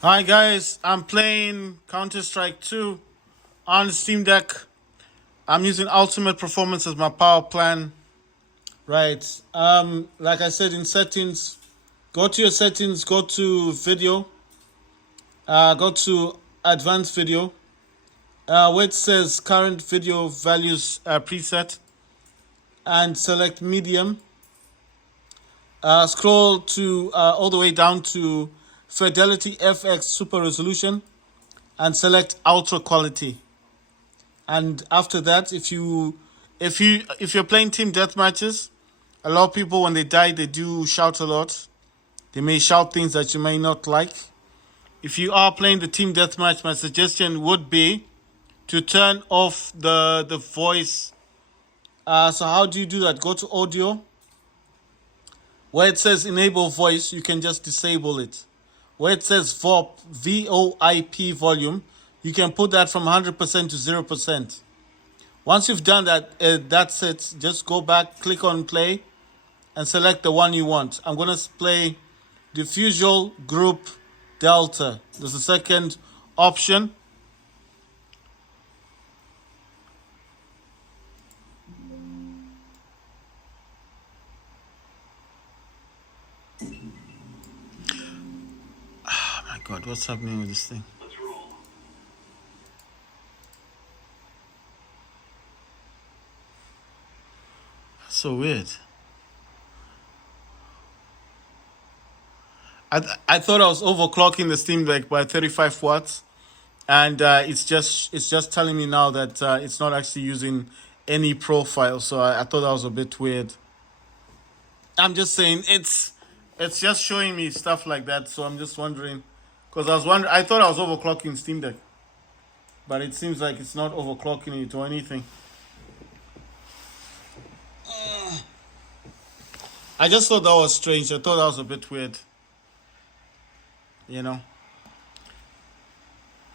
Hi guys, I'm playing Counter-Strike 2 on Steam Deck. I'm using Ultimate Performance as my power plan. Right. Like I said in settings, go to your settings, go to video, go to advanced video, where it says current video values preset, and select medium. Scroll to all the way down to Fidelity FX Super Resolution and select Ultra Quality. And after that, if you're playing team death matches, a lot of people when they die they do shout a lot. They may shout things that you may not like. If you are playing the team deathmatch, my suggestion would be to turn off the voice. So how do you do that? Go to audio. Where it says enable voice, you can just disable it. Where it says VoIP volume, you can put that from 100% to 0%. Once you've done that, that's it. Just go back, click on play, and select the one you want. I'm going to play Diffusal Group Delta. There's the second option. Oh my god, what's happening with this thing? So weird. I thought I was overclocking the Steam Deck by 35 watts, and it's just telling me now that it's not actually using any profile. So I thought that was a bit weird. I'm just saying it's just showing me stuff like that. So I'm just wondering, because I thought I was overclocking Steam Deck, but it seems like it's not overclocking it or anything. I just thought that was strange. I thought that was a bit weird. You know.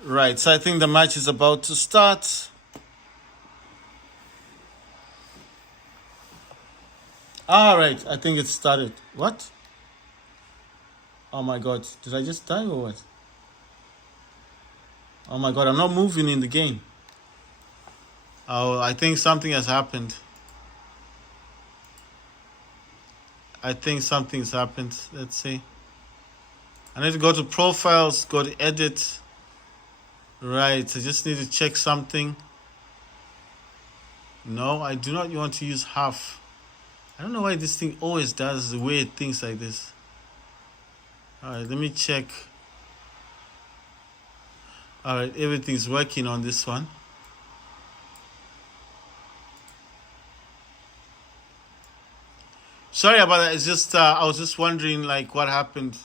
Right. So I think the match is about to start. All right. I think it started. What? Oh my god. Did I just die or what? Oh my god. I'm not moving in the game. Oh, I think something has happened. I think something's happened. Let's see. I need to go to profiles, go to edit. Right. I just need to check something. No, I do not want to use half. I don't know why this thing always does weird things like this. Alright, let me check. Alright, everything's working on this one. Sorry about that. It's just I was just wondering like what happened.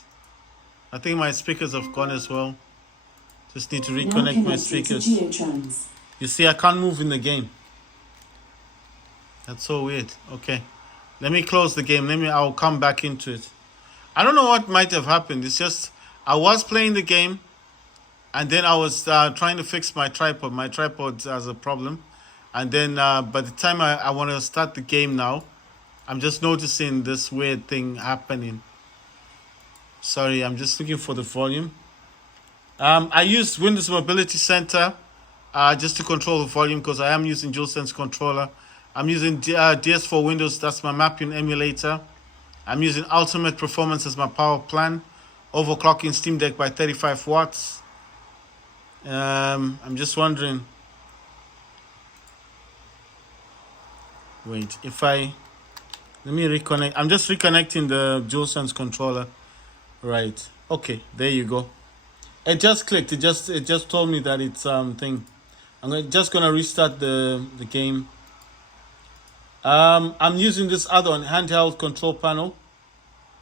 I think my speakers have gone as well. Just need to reconnect my speakers. You see, I can't move in the game. That's so weird. Okay. Let me close the game. I'll come back into it. I don't know what might have happened. It's just I was playing the game and then I was trying to fix my tripod. My tripod has a problem. And then by the time I want to start the game now, I'm just noticing this weird thing happening. Sorry, I'm just looking for the volume. I use Windows Mobility Center just to control the volume because I am using DualSense controller. I'm using DS4 Windows, that's my mapping emulator. I'm using Ultimate Performance as my power plan. Overclocking Steam Deck by 35 watts. I'm just wondering. Wait, let me reconnect. I'm just reconnecting the DualSense controller. Right. Okay, there you go. It just clicked. It just told me that it's thing. Just gonna restart the game. I'm using this other one, handheld control panel.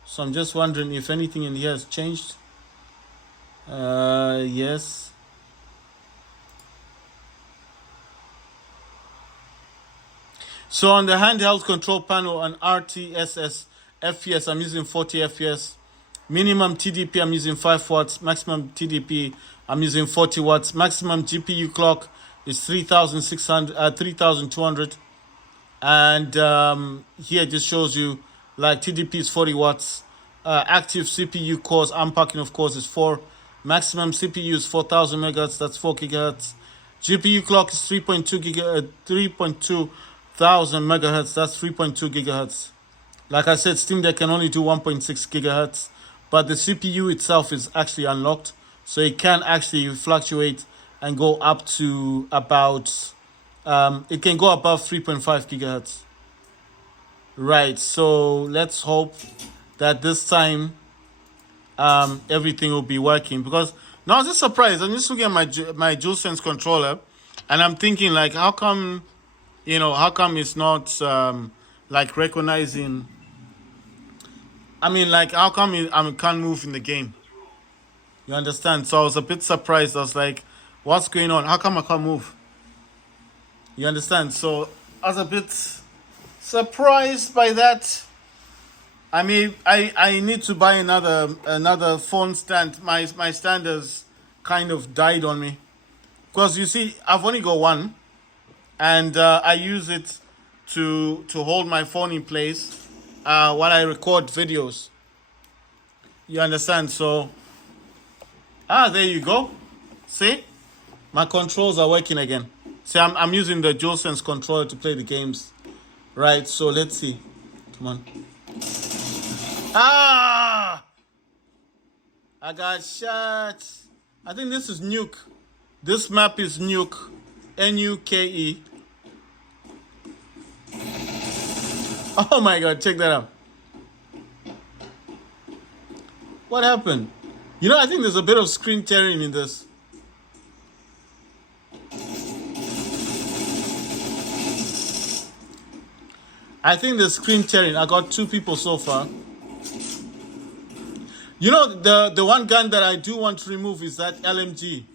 So I'm just wondering if anything in here has changed. Yes. So on the handheld control panel on RTSS FPS, I'm using 40 FPS. Minimum TDP, I'm using 5 watts. Maximum TDP, I'm using 40 watts. Maximum GPU clock is 3,200. And here it just shows you like TDP is 40 watts. Active CPU cores, unpacking of course is 4 Maximum CPU is 4000 megahertz, that's 4 gigahertz. GPU clock is 3.2 thousand megahertz, that's 3.2 gigahertz. Like I said, Steam Deck can only do 1.6 gigahertz, but the CPU itself is actually unlocked, so it can actually fluctuate and go up to about, it can go above 3.5 gigahertz. Right, so let's hope that this time everything will be working, because now I was just surprised. I'm just looking at my DualSense controller, and I'm thinking like, how come it's not like recognizing? I mean, like, how come I can't move in the game? You understand? So I was a bit surprised. I was like, what's going on? How come I can't move? You understand? So I was a bit surprised by that. I mean, I need to buy another phone stand. My stand has kind of died on me, because you see, I've only got one, and I use it to hold my phone in place while I record videos. You understand? So there you go. See, my controls are working again. See, I'm using the DualSense controller to play the games. Right. So let's see. Come on. I got shot. I think this is Nuke. This map is Nuke. Nuke. Oh my god, check that out. What happened? I think there's a bit of screen tearing in this. I think there's screen tearing. I got 2 people so far. The one gun that I do want to remove is that LMG.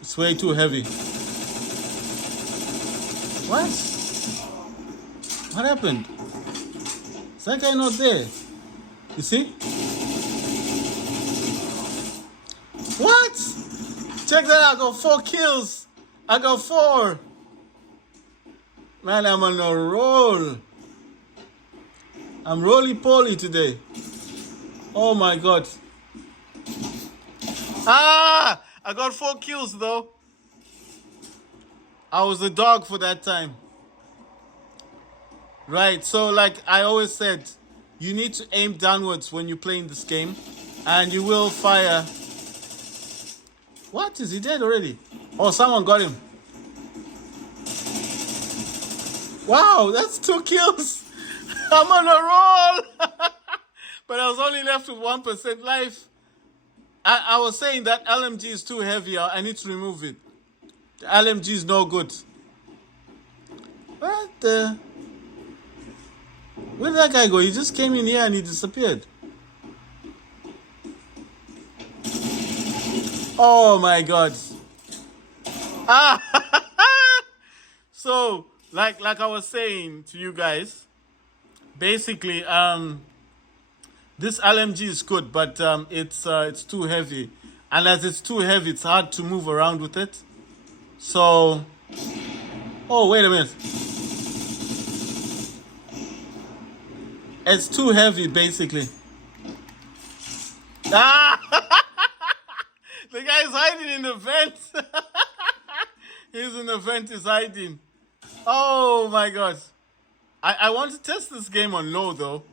It's way too heavy. What? What happened? Is that guy not there? You see? What? Check that out. I got 4 kills. I got 4. Man, I'm on a roll. I'm roly-poly today. Oh my god. I got 4 kills though. I was the dog for that time. Right, so like I always said, you need to aim downwards when you're playing this game, and you will fire. What? Is he dead already? Oh, someone got him. Wow, that's 2 kills. I'm on a roll. But I was only left with 1% life. I was saying that LMG is too heavy. I need to remove it. The LMG is no good. What the? Where did that guy go? He just came in here and he disappeared. Oh my god. So, like I was saying to you guys, basically, this LMG is good, but it's too heavy, and as it's too heavy, it's hard to move around with it. So, oh wait a minute, it's too heavy basically. The guy is hiding in the vent. He's in the vent. He's hiding. Oh my god! I want to test this game on low though.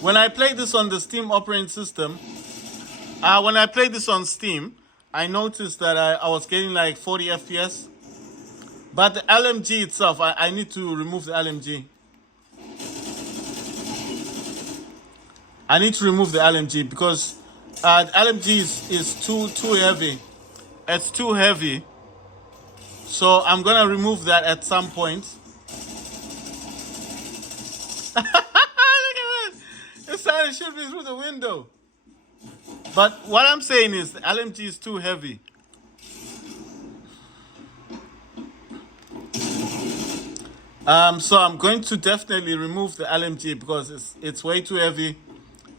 When I played this on the Steam operating system, when I played this on Steam, I noticed that I was getting like 40 FPS. But the LMG itself, I need to remove the LMG. I need to remove the LMG because the LMG is too heavy. It's too heavy. So I'm gonna remove that at some point. Look at that! It's trying to shoot me through the window. But what I'm saying is the LMG is too heavy. So I'm going to definitely remove the LMG because it's way too heavy,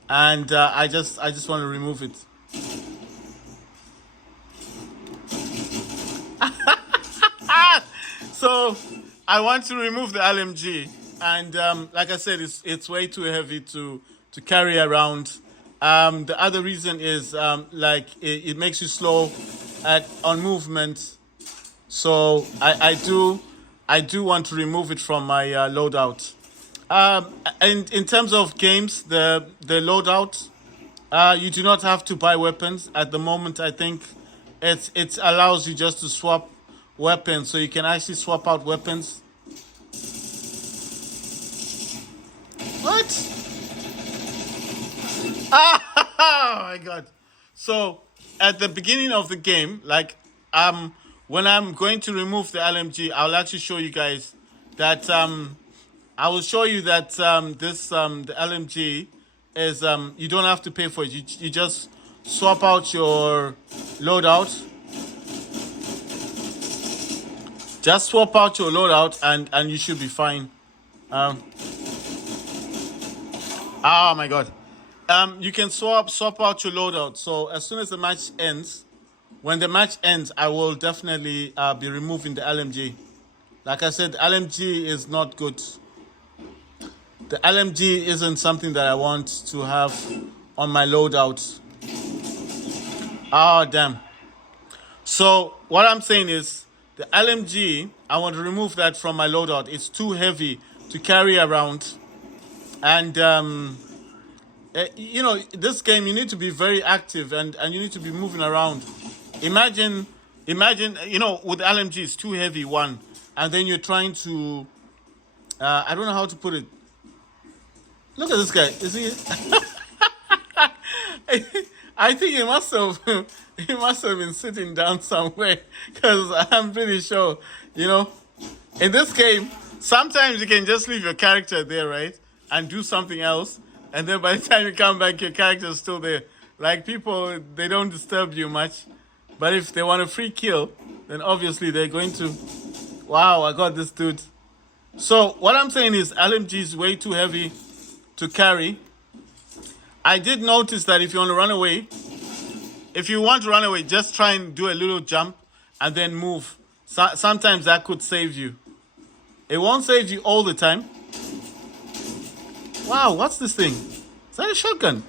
and I just want to remove it. So I want to remove the LMG, and like I said, it's way too heavy to carry around The other reason is like it makes you slow on movement. So I do want to remove it from my loadout. And in terms of games, the loadout, you do not have to buy weapons at the moment. I think it allows you just to swap weapons, so you can actually swap out weapons. What? Oh my god! So at the beginning of the game, like when I'm going to remove the LMG, I'll actually show you guys that I will show you that the LMG is you don't have to pay for it. You just swap out your loadout. Just swap out your loadout and you should be fine. Oh my god. You can swap out your loadout. So as soon as the match ends, when the match ends, I will definitely be removing the LMG. Like I said, LMG is not good. The LMG isn't something that I want to have on my loadout. Ah, damn. So what I'm saying is the LMG, I want to remove that from my loadout. It's too heavy to carry around. And, you know, this game, you need to be very active and you need to be moving around. Imagine, you know, with LMG, it's too heavy, one. And then you're trying to, I don't know how to put it. Look at this guy. Is he? I think he must have been sitting down somewhere, because I'm pretty sure, you know, in this game, sometimes you can just leave your character there, right, and do something else, and then by the time you come back, your character is still there. Like, people, they don't disturb you much, but if they want a free kill, then obviously they're going to. Wow, I got this dude. So what I'm saying is LMG is way too heavy to carry. I did notice that if you want to run away, just try and do a little jump and then move. Sometimes that could save you. It won't save you all the time. Wow, what's this thing? Is that a shotgun?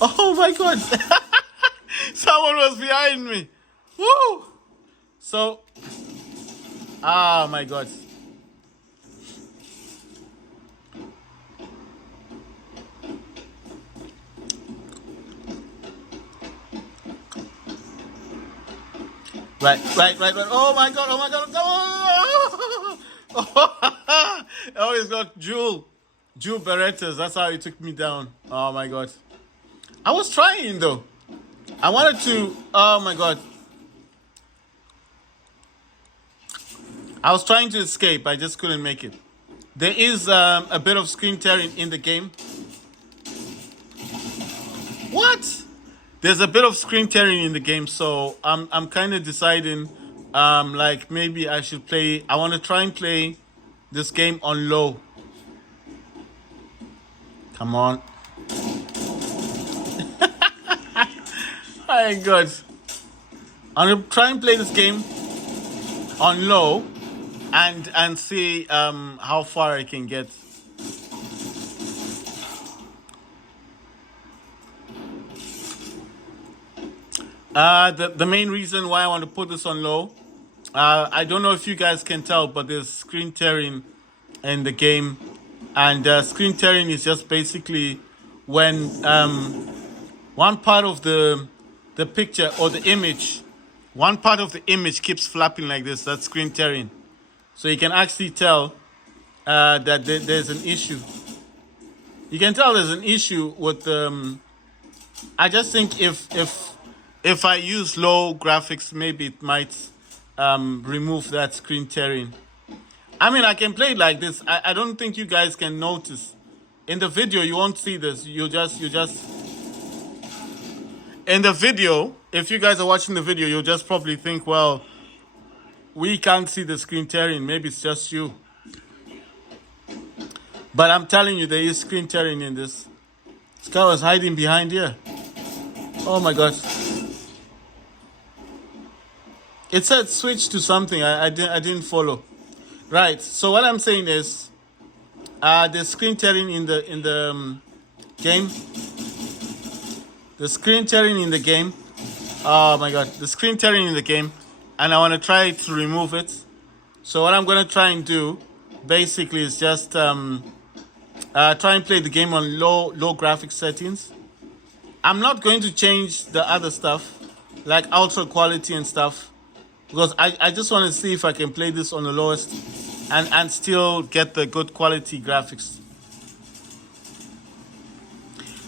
Oh my god. Someone was behind me. Woo! So, ah, my god. Right. Oh my god, oh, he's got Jewel Berettas. That's how he took me down. Oh my god. I was trying though. I wanted to, oh my god. I was trying to escape, I just couldn't make it. There is a bit of screen tearing in the game. What? There's a bit of screen tearing in the game, so I'm kind of deciding, like maybe I should play. I want to try and play this game on low. Come on. My God. I'm gonna try and play this game on low, and see how far I can get. The main reason why I want to put this on low, I don't know if you guys can tell, but there's screen tearing in the game, and screen tearing is just basically when one part of the picture or the image, one part of the image keeps flapping like this. That's screen tearing. So you can actually tell that there's an issue. You can tell there's an issue with. I just think if I use low graphics, maybe it might remove that screen tearing. I mean, I can play it like this. I don't think you guys can notice. In the video, you won't see this. You just in the video, if you guys are watching the video, you'll just probably think, well, we can't see the screen tearing. Maybe it's just you. But I'm telling you, there is screen tearing in this. This guy was hiding behind here. Oh my god. It said switch to something. I didn't follow. Right. So what I'm saying is, there's screen tearing in the game. The screen tearing in the game. Oh my god, the screen tearing in the game, and I want to try to remove it. So what I'm going to try and do, basically, is just try and play the game on low graphics settings. I'm not going to change the other stuff, like ultra quality and stuff, because I just want to see if I can play this on the lowest and still get the good quality graphics.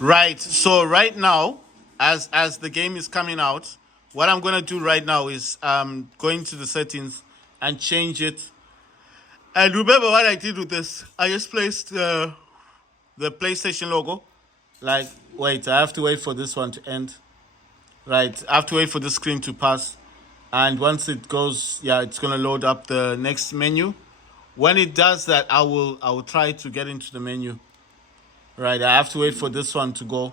Right, so right now, as the game is coming out, what I'm going to do right now is going to the settings and change it. And remember what I did with this? I just placed the PlayStation logo. Like, wait, I have to wait for this one to end. Right, I have to wait for the screen to pass. And once it goes, yeah, it's going to load up the next menu. When it does that, I will try to get into the menu. Right, I have to wait for this one to go.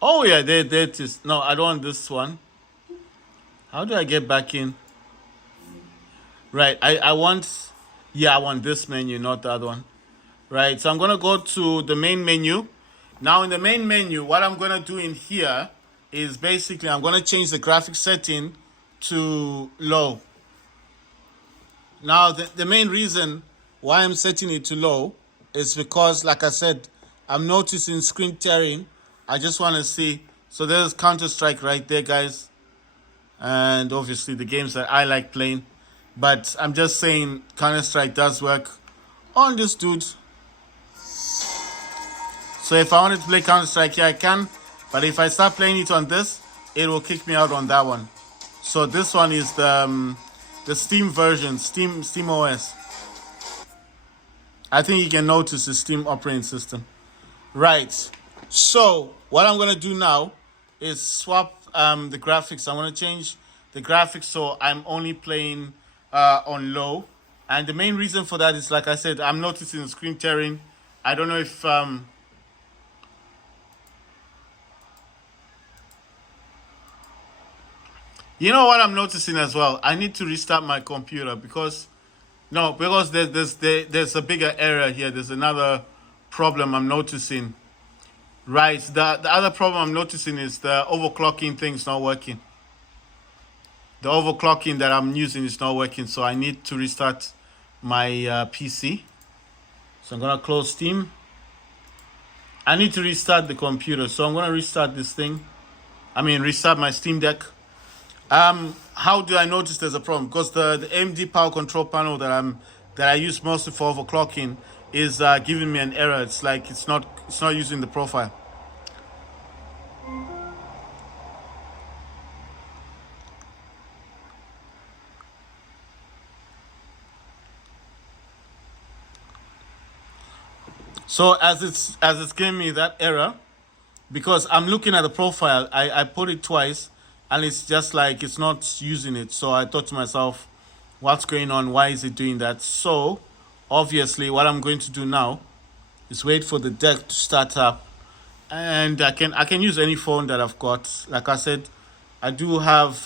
Oh yeah, there it is. No, I don't want this one. How do I get back in? Right, I want this menu, not the other one. Right, so I'm going to go to the main menu. Now in the main menu, what I'm going to do in here is basically I'm going to change the graphics setting to low. Now the main reason why I'm setting it to low is because, like I said, I'm noticing screen tearing. I just want to see. So there's Counter-Strike right there, guys. And obviously the games that I like playing. But I'm just saying Counter-Strike does work on this dude. So if I wanted to play Counter-Strike here, I can. But if I start playing it on this, it will kick me out on that one. So this one is the Steam version, SteamOS. I think you can notice the Steam operating system. Right. So what I'm going to do now is swap the graphics. I want to change the graphics so I'm only playing on low. And the main reason for that is, like I said, I'm noticing the screen tearing. I don't know if... You know what I'm noticing as well? I need to restart my computer because there's a bigger error here. There's another problem I'm noticing. Right, the other problem I'm noticing is the overclocking thing's not working. The overclocking that I'm using is not working, so I need to restart my PC. So I'm gonna close Steam. I need to restart the computer, so I'm gonna restart this thing. Restart my Steam Deck. How do I notice there's a problem? Because the AMD power control panel that I use mostly for overclocking is giving me an error. It's like it's not using the profile. So as it's giving me that error, because I'm looking at the profile, I put it twice, and it's just like it's not using it. So I thought to myself, what's going on? Why is it doing that? So obviously what I'm going to do now is wait for the deck to start up, and I can use any phone that I've got. Like I said, I do have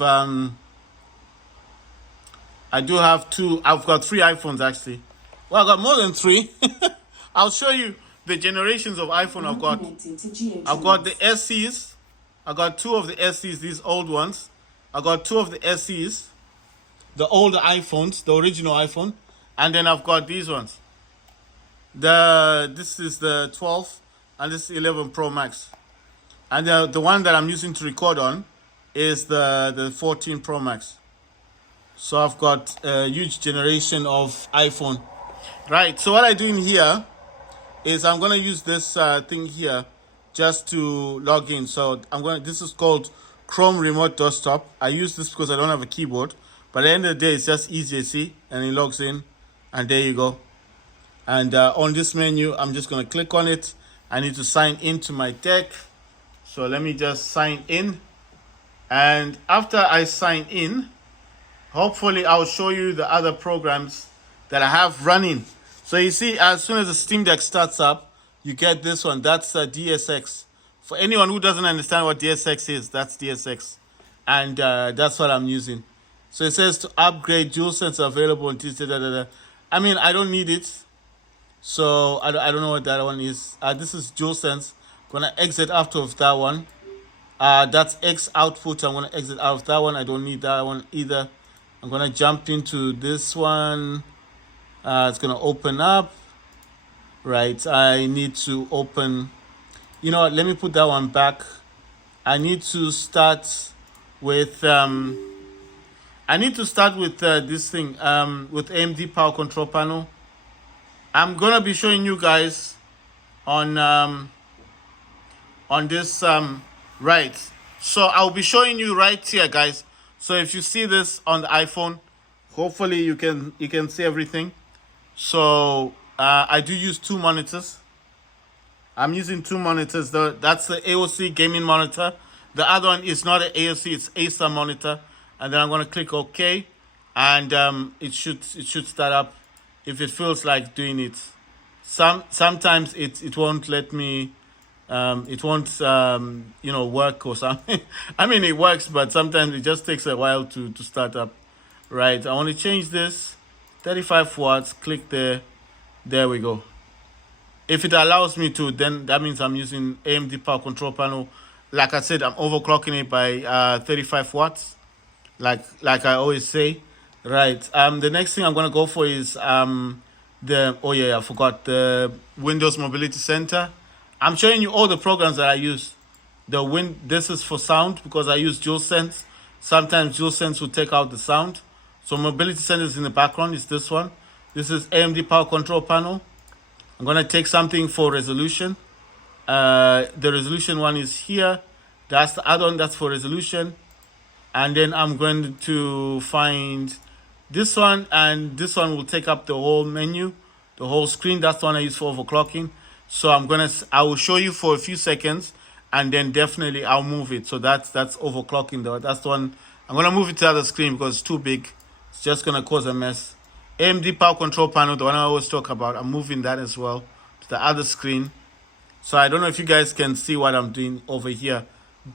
two. I've got 3 iPhones actually. Well, I got more than 3. I'll show you the generations of iPhone I've got. I've got the SEs. I got 2 of the SEs, these old ones. I got 2 of the SEs, the older iPhones, the original iPhone, and then I've got these ones. This is the 12, and this is 11 Pro Max, and the one that I'm using to record on is the 14 Pro Max. So I've got a huge generation of iPhone. Right. So what I do in here is I'm gonna use this thing here just to log in. So this is called Chrome Remote Desktop. I use this because I don't have a keyboard, but at the end of the day, it's just easy, see, and it logs in, and there you go. And on this menu, I'm just gonna click on it. I need to sign into my deck. So let me just sign in, and after I sign in, hopefully I'll show you the other programs that I have running. So you see, as soon as the Steam Deck starts up, you get this one. That's DSX. For anyone who doesn't understand what DSX is, that's DSX. And that's what I'm using. So it says to upgrade DualSense available. I don't need it. So I don't know what that one is. This is DualSense. Gonna exit out of that one. That's X output. I'm gonna exit out of that one. I don't need that one either. I'm gonna jump into this one. It's gonna open up. Right. I need to open. You know what? Let me put that one back. I need to start with this thing with AMD Power Control Panel. I'm gonna be showing you guys on this right. So I'll be showing you right here, guys. So if you see this on the iPhone, hopefully you can see everything. So I do use two monitors. I'm using two monitors. That's the AOC gaming monitor. The other one is not an AOC, it's Acer monitor. And then I'm gonna click OK, and it should start up if it feels like doing it. Sometimes it won't let me. It won't work or something. I mean, it works, but sometimes it just takes a while to start up. Right. I want to change this 35 watts. Click there. There we go. If it allows me to, then that means I'm using AMD Power Control Panel. Like I said, I'm overclocking it by 35 watts, like I always say. Right. The next thing I'm gonna go for is I forgot the Windows Mobility Center. I'm showing you all the programs that I use. This is for sound because I use DualSense. Sometimes DualSense will take out the sound. So Mobility Center is in the background. Is this one? This is AMD Power Control Panel. I'm gonna take something for resolution. The resolution one is here. That's the other one that's for resolution. And then I'm going to find this one, and this one will take up the whole menu, the whole screen. That's the one I use for overclocking. So I will show you for a few seconds, and then definitely I'll move it. So that's overclocking though. That's the one. I'm gonna move it to the other screen because it's too big. It's just gonna cause a mess. AMD Power Control Panel, the one I always talk about, I'm moving that as well to the other screen. So I don't know if you guys can see what I'm doing over here.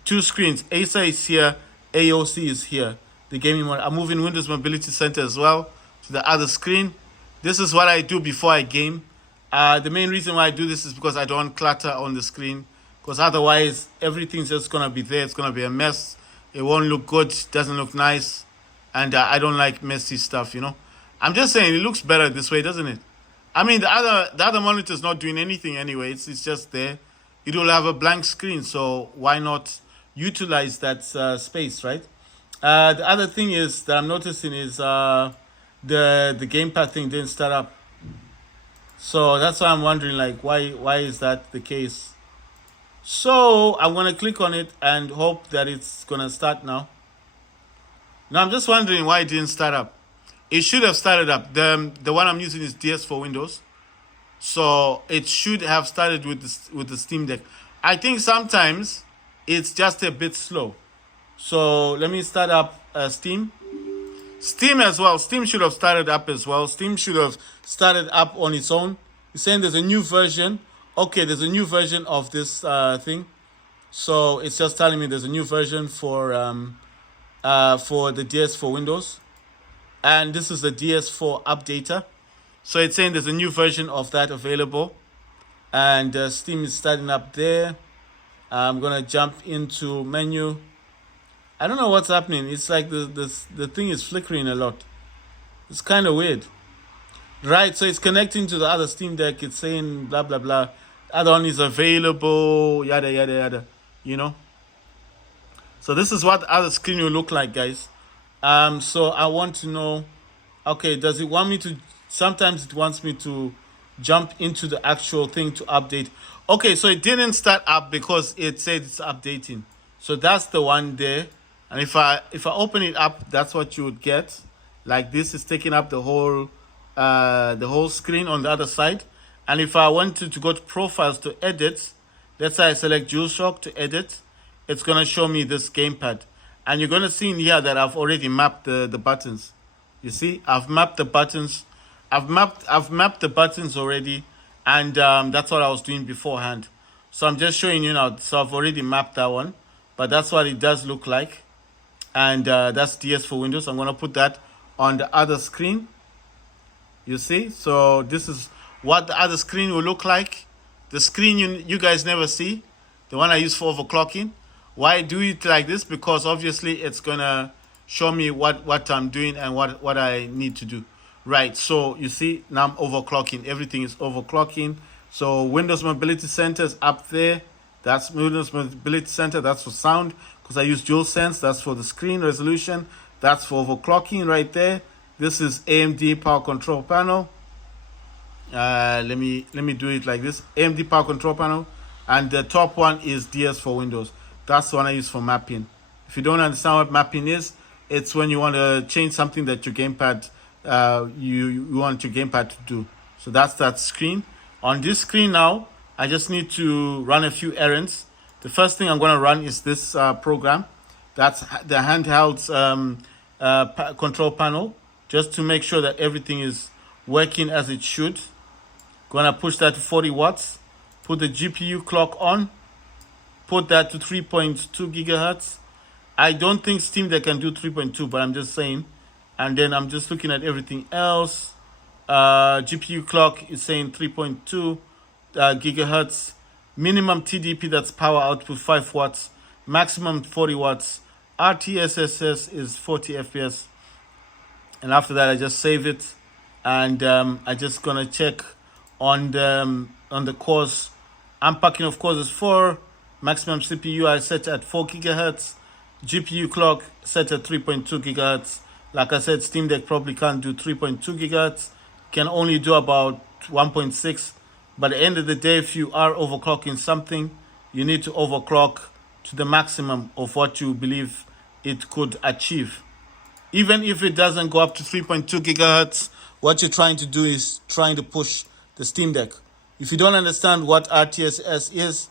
Two screens. Acer is here. AOC is here. The gaming mode. I'm moving Windows Mobility Center as well to the other screen. This is what I do before I game. The main reason why I do this is because I don't want clutter on the screen. Because otherwise, everything's just going to be there. It's going to be a mess. It won't look good. It doesn't look nice. And I don't like messy stuff, you know. I'm just saying it looks better this way, doesn't it? I mean, the other monitor is not doing anything anyway. It's just there. It will have a blank screen, so why not utilize that space, right? The other thing is that I'm noticing is the gamepad thing didn't start up. So that's why I'm wondering, like, why is that the case? So I'm gonna click on it and hope that it's gonna start now. Now I'm just wondering why it didn't start up. It should have started up. The one I'm using is DS for Windows, so it should have started with the Steam Deck. I think sometimes it's just a bit slow. So let me start up Steam. Steam as well. Steam should have started up as well. Steam should have started up on its own. It's saying there's a new version. Okay, there's a new version of this thing. So it's just telling me there's a new version for the DS for Windows. And this is the DS4 updater. So it's saying there's a new version of that available. And Steam is starting up there. I'm going to jump into menu. I don't know what's happening. It's like the thing is flickering a lot. It's kind of weird. Right, so it's connecting to the other Steam Deck. It's saying blah, blah, blah. Other one is available, yada, yada, yada, you know. So this is what the other screen will look like, guys. So I want to know, okay, does it want me to, sometimes it wants me to jump into the actual thing to update. Okay, so it didn't start up because it said it's updating. So that's the one there. And if I open it up, that's what you would get. Like this is taking up the whole screen on the other side. And if I wanted to go to profiles to edit, let's say I select DualShock to edit, it's going to show me this gamepad. And you're going to see in here that I've already mapped the buttons. You see, I've mapped the buttons. I've mapped the buttons already. And that's what I was doing beforehand. So I'm just showing you now. So I've already mapped that one. But that's what it does look like. And that's DS for Windows. I'm going to put that on the other screen. You see? So this is what the other screen will look like. The screen you guys never see. the one I use for overclocking. Why I do it like this? Because obviously it's gonna show me what I'm doing and what I need to do. Right, so you see now I'm overclocking. Everything is overclocking. So Windows Mobility Center is up there. That's Windows Mobility Center. That's for sound because I use DualSense. That's for the screen resolution. That's for overclocking right there. This is AMD Power Control Panel. Let me do it like this. AMD Power Control Panel, and the top one is DS for Windows. That's the one I use for mapping. If you don't understand what mapping is, it's when you want to change something that your gamepad you want your gamepad to do. So that's that screen. On this screen now, I just need to run a few errands. The first thing I'm going to run is this program. That's the handheld control panel, just to make sure that everything is working as it should. Gonna push that to 40 watts. Put the GPU clock on. Put that to 3.2 gigahertz. I don't think Steam Deck can do 3.2, but I'm just saying. And then I'm just looking at everything else. GPU clock is saying 3.2 gigahertz. Minimum TDP, that's power output, 5 watts. Maximum 40 watts. RTSSS is 40 FPS. And after that, I just save it. And I just gonna check on the cores. Unpacking of course is 4. Maximum CPU I set at 4 gigahertz. GPU clock set at 3.2 gigahertz. Like I said, Steam Deck probably can't do 3.2 gigahertz. Can only do about 1.6. But at the end of the day, if you are overclocking something, you need to overclock to the maximum of what you believe it could achieve. Even if it doesn't go up to 3.2 gigahertz, what you're trying to do is trying to push the Steam Deck. If you don't understand what RTSS is,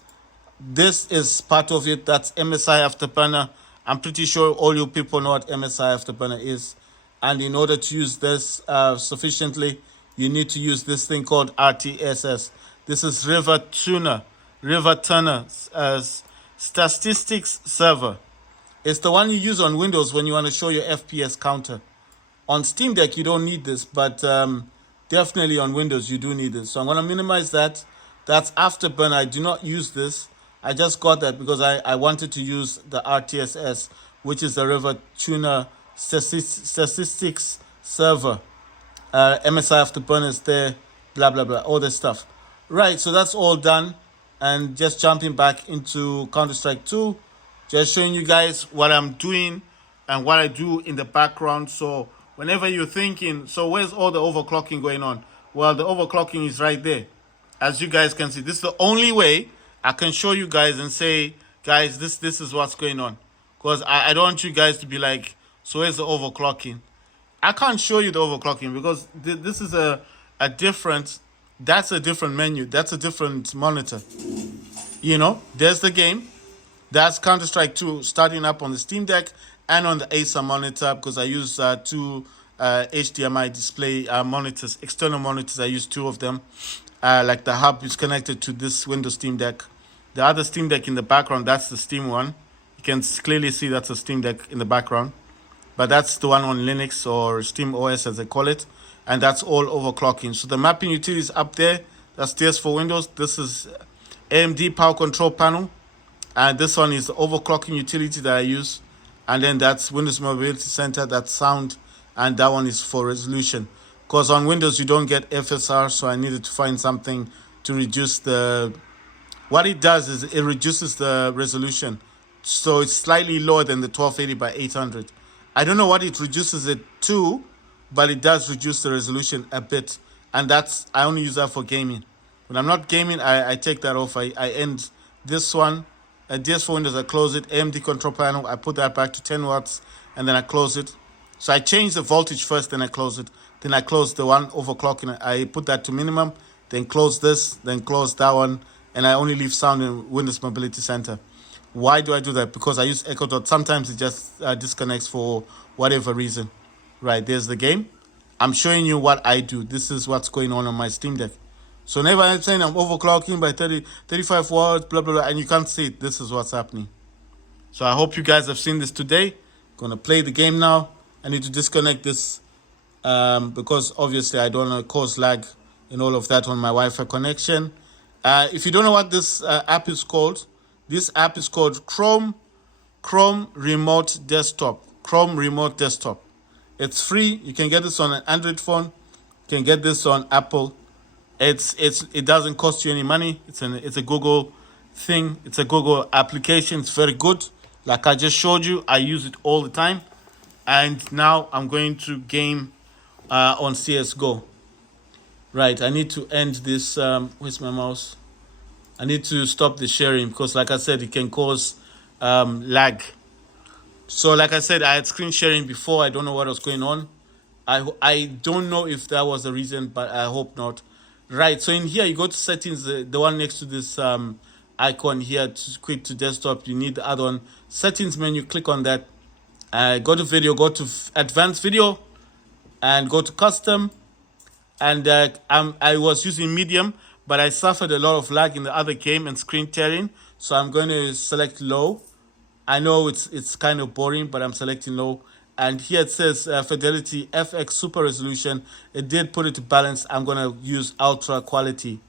this is part of it. That's MSI Afterburner. I'm pretty sure all you people know what MSI Afterburner is. And in order to use this sufficiently, you need to use this thing called RTSS. This is River Turner Statistics Server. It's the one you use on Windows when you want to show your FPS counter. On Steam Deck, you don't need this, but definitely on Windows, you do need this. So I'm going to minimize that. That's Afterburner. I do not use this. I just got that because I wanted to use the RTSS, which is the River Tuner Statistics Server. MSI Afterburner is there, blah, blah, blah, all this stuff. Right, so that's all done. And just jumping back into Counter-Strike 2, just showing you guys what I'm doing and what I do in the background. So whenever you're thinking, so where's all the overclocking going on? Well, the overclocking is right there. As you guys can see, this is the only way I can show you guys and say, guys, this is what's going on. Because I don't want you guys to be like, so where's the overclocking? I can't show you the overclocking because this is a different, that's a different menu. That's a different monitor. You know, there's the game. That's Counter-Strike 2 starting up on the Steam Deck and on the Acer monitor because I use two HDMI display monitors, external monitors. I use 2 of them. Like the hub is connected to this Windows Steam Deck. The other Steam Deck in the background, that's the Steam one. You can clearly see that's a Steam Deck in the background. But that's the one on Linux or SteamOS as they call it. And that's all overclocking. So the mapping utility is up there. That's DS for Windows. This is AMD Power Control Panel. And this one is the overclocking utility that I use. And then that's Windows Mobility Center, that's sound. And that one is for resolution. Because on Windows, you don't get FSR. So I needed to find something to reduce the... What it does is it reduces the resolution. So it's slightly lower than the 1280 by 800. I don't know what it reduces it to, but it does reduce the resolution a bit. And that's, I only use that for gaming. When I'm not gaming, I take that off. I end this one. DS for Windows, I close it. AMD control panel, I put that back to 10 watts, and then I close it. So I change the voltage first, then I close it. Then I close the one overclocking. I put that to minimum, then close this, then close that one, and I only leave sound in Windows Mobility Center. Why do I do that? Because I use Echo Dot. Sometimes it just disconnects for whatever reason. Right, there's the game. I'm showing you what I do. This is what's going on my Steam Deck. So whenever I'm saying I'm overclocking by 35 watts, blah, blah, blah, and you can't see it, this is what's happening. So I hope you guys have seen this today. Going to play the game now. I need to disconnect this because obviously I don't want to cause lag and all of that on my Wi-Fi connection. If you don't know what this app is called, This app is called Chrome Remote Desktop. Chrome Remote Desktop. It's free. You can get this on an Android phone. You can get this on Apple. It doesn't cost you any money. It's a Google thing. It's a Google application. It's very good. Like I just showed you, I use it all the time. And now I'm going to game on CS:GO. Right. I need to end this. Where's my mouse? I need to stop the sharing because, like I said, it can cause lag. So, like I said, I had screen sharing before. I don't know what was going on. I don't know if that was the reason, but I hope not. Right. So in here, you go to settings, the one next to this icon here, to quit to desktop. You need the other one, settings menu. Click on that. Go to video. Go to advanced video, and go to custom. And I was using medium, but I suffered a lot of lag in the other game and screen tearing. So I'm going to select low. I know it's kind of boring, but I'm selecting low. And here it says Fidelity FX Super Resolution. It did put it to balance. I'm going to use Ultra Quality.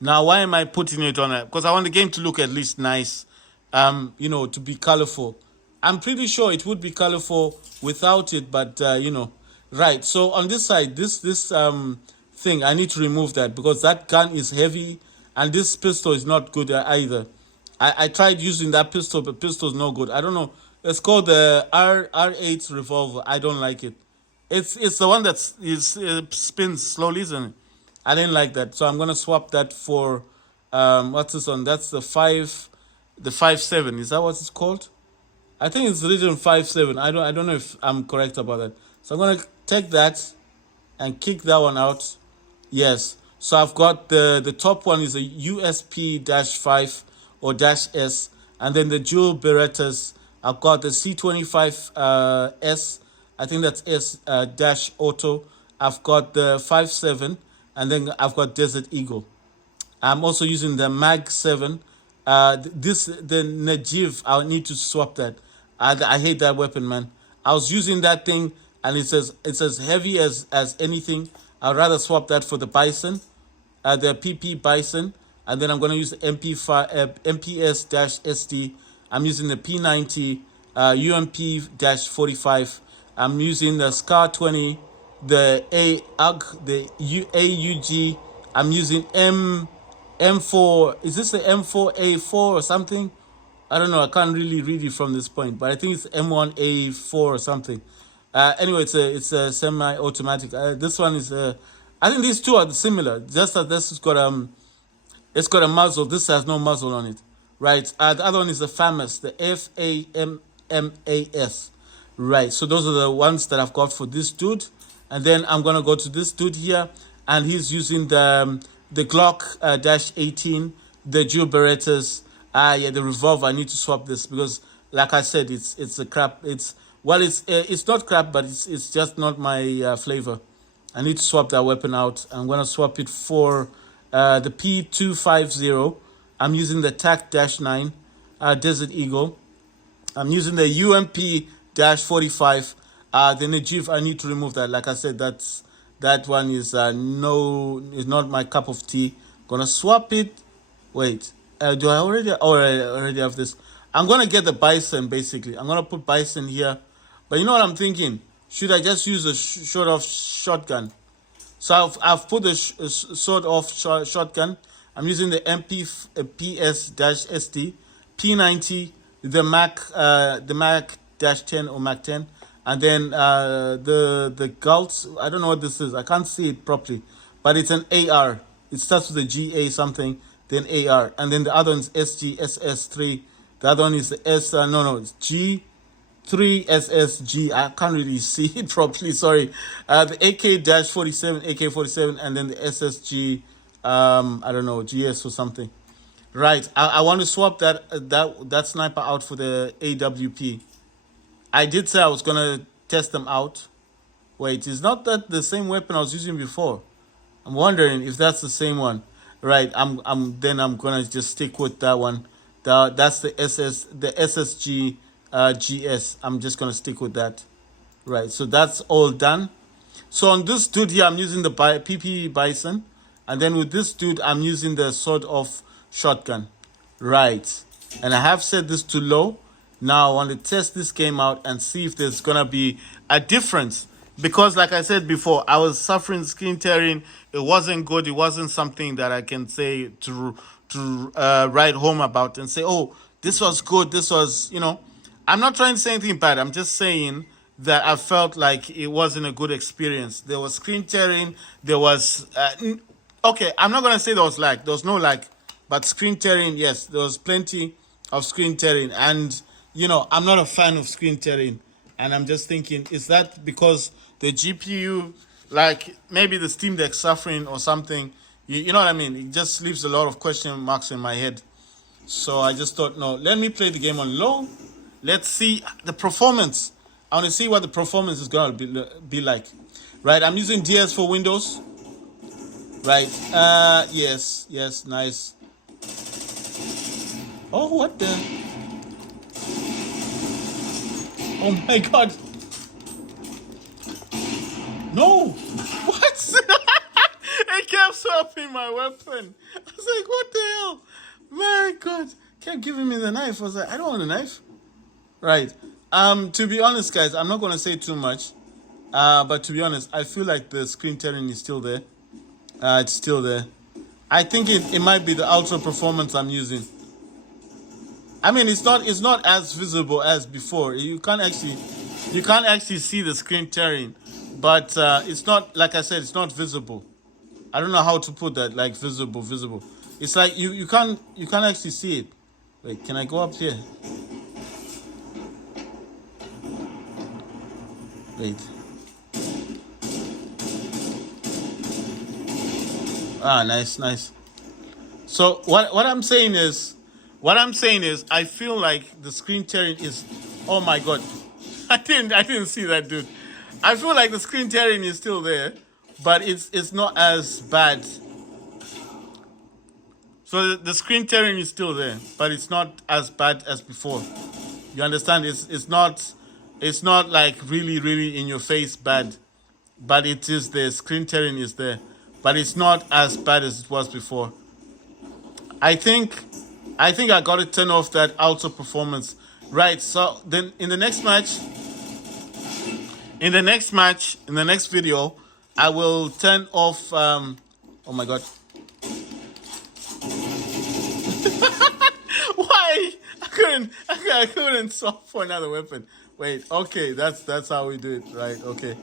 Now, why am I putting it on that? Because I want the game to look at least nice, to be colorful. I'm pretty sure it would be colorful without it, but, Right, so on this side, this thing, I need to remove that because that gun is heavy and this pistol is not good either. I tried using that pistol, but pistol is no good. I don't know. It's called the R8 revolver. I don't like it. It's the one that spins slowly, isn't it? I didn't like that, so I'm gonna swap that for what's this one? That's the 5.7. Is that what it's called? I think it's written 5.7. I don't know if I'm correct about that. So I'm gonna take that and kick that one out. Yes. So I've got the top one is a USP-5 or -S, and then the dual Berettas. I've got the C25 S. I think that's S dash auto. I've got the 5.7, and then I've got Desert Eagle. I'm also using the Mag 7. The Najiv, I need to swap that. I hate that weapon, man. I was using that thing, and it's as heavy as anything. I'd rather swap that for the Bison, the PP Bison, and then I'm going to use the MPS-SD. I'm using the P90, UMP-45. I'm using the SCAR 20, the AUG, the AUG. I'm using M4. Is this the M4A4 or something? I don't know. I can't really read it from this point, but I think it's M1A4 or something. Anyway, it's a semi-automatic. This one is I think these two are similar. Just that this has got it's got a muzzle. This has no muzzle on it, right? The other one is the FAMAS, the FAMMAS, right? So those are the ones that I've got for this dude, and then I'm gonna go to this dude here, and he's using the Glock -18, the dual Berettas. The revolver. I need to swap this because, like I said, it's a crap. It's not crap, but it's just not my flavor. I need to swap that weapon out. I'm gonna swap it for the P250. I'm using the TAC-9 Desert Eagle. I'm using the UMP-45. The Najiv, I need to remove that. Like I said, that one is not my cup of tea. Gonna swap it. Wait. Do I already? Oh, I already have this. I'm gonna get the Bison. Basically, I'm gonna put Bison here. But you know what I'm thinking? Should I just use a sawed-off shotgun? So I've put a sawed-off shotgun. I'm using the MPS-SD, P90, the Mac-10 or Mac-10, and then the Galt. I don't know what this is. I can't see it properly, but it's an AR. It starts with a GA something. Then AR, and then the other one is SGSS3. The other one is the it's G3SSG. I can't really see it properly. Sorry. The AK-47, and then the SSG. I don't know, GS or something. Right. I want to swap that sniper out for the AWP. I did say I was gonna test them out. Wait, is not that the same weapon I was using before? I'm wondering if that's the same one. Right, I'm gonna just stick with that one. That's the SSG GS. I'm just gonna stick with that. Right, so that's all done. So on this dude here, I'm using the PP Bison, and then with this dude, I'm using the sawed-off shotgun. Right, and I have set this to low. Now I want to test this game out and see if there's gonna be a difference. Because like I said before, I was suffering screen tearing. It wasn't good. It wasn't something that I can say to write home about and say, oh, this was good. This was, I'm not trying to say anything bad. I'm just saying that I felt like it wasn't a good experience. There was screen tearing. There was okay. I'm not gonna say there was lag. There was no lag, but screen tearing, yes, there was plenty of screen tearing. And I'm not a fan of screen tearing. And I'm just thinking, is that because the GPU, like maybe the Steam Deck suffering or something? You know what I mean? It just leaves a lot of question marks in my head. So I just thought, no, let me play the game on low. Let's see the performance. I want to see what the performance is going to be like. Right, I'm using DS for Windows. Right, yes, nice. Oh, what the? Oh my god. No! What? It kept swapping my weapon. I was like, what the hell? My god. Kept giving me the knife. I was like, I don't want a knife. Right. To be honest, guys, I'm not going to say too much. But to be honest, I feel like the screen tearing is still there. It's still there. I think it might be the ultra performance I'm using. I mean, it's not as visible as before. You can't actually see the screen tearing, but it's not, like I said, it's not visible. I don't know how to put that, like visible. It's like you can't actually see it. Wait, can I go up here? Wait. Ah, nice. So what I'm saying is, I feel like the screen tearing is, oh my god, I didn't see that, dude. I feel like the screen tearing is still there, but it's not as bad. So the screen tearing is still there, but it's not as bad as before. You understand? It's not like really in your face bad, but it is the screen tearing is there, but it's not as bad as it was before. I think I got to turn off that auto performance. Right. So then in the next video, I will turn off. Oh my god. Why? I couldn't swap for another weapon. Wait. Okay. That's how we do it. Right. Okay.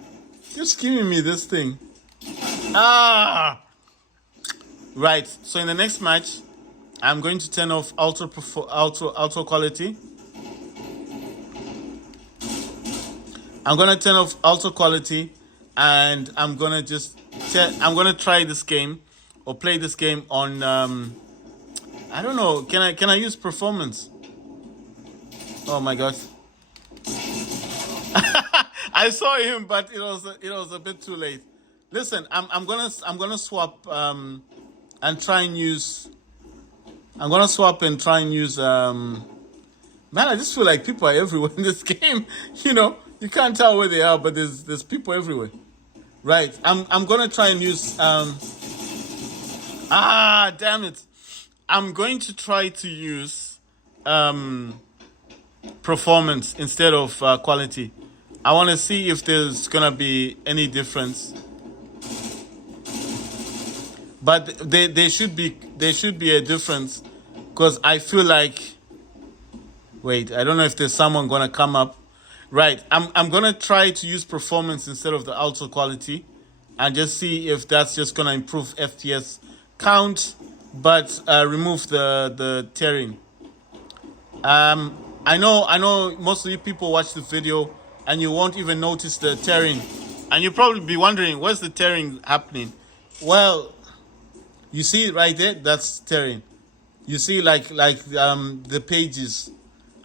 Just giving me this thing. Ah. Right. So in the next match, I'm going to turn off ultra quality. I'm gonna turn off ultra quality, and I'm gonna try this game or play this game on. I don't know. Can I use performance? Oh my god! I saw him, but it was a bit too late. Listen, I'm gonna swap and try and use. I'm gonna swap and try and use. Man, I just feel like people are everywhere in this game. You can't tell where they are, but there's people everywhere. Right. I'm gonna try and use. Damn it! I'm going to try to use performance instead of quality. I want to see if there's gonna be any difference. But there should be a difference, because I feel like. Wait, I don't know if there's someone gonna come up. Right, I'm gonna try to use performance instead of the ultra quality, and just see if that's just gonna improve FPS count, but remove the tearing. I know most of you people watch the video and you won't even notice the tearing, and you'll probably be wondering, where's the tearing happening? Well, you see it right there. That's tearing. You see, like the pages.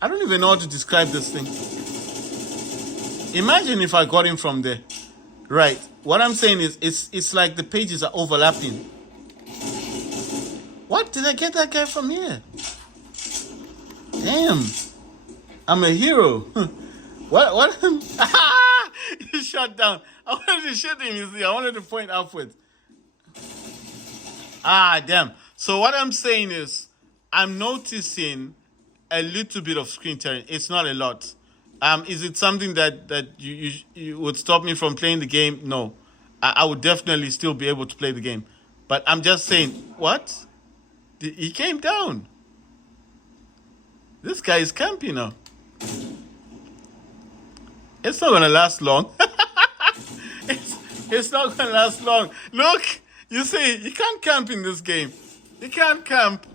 I don't even know how to describe this thing. Imagine if I got him from there. Right. What I'm saying is, it's like the pages are overlapping. What? Did I get that guy from here? Damn. I'm a hero. What? He shut down. I wanted to shoot him, you see. I wanted to point upwards. Damn. So what I'm saying is, I'm noticing a little bit of screen tearing. It's not a lot. Is it something that you would stop me from playing the game? No, I would definitely still be able to play the game. But I'm just saying, what? He came down. This guy is camping now. It's not gonna last long. it's not gonna last long. Look, you see, you can't camp in this game. You can't camp.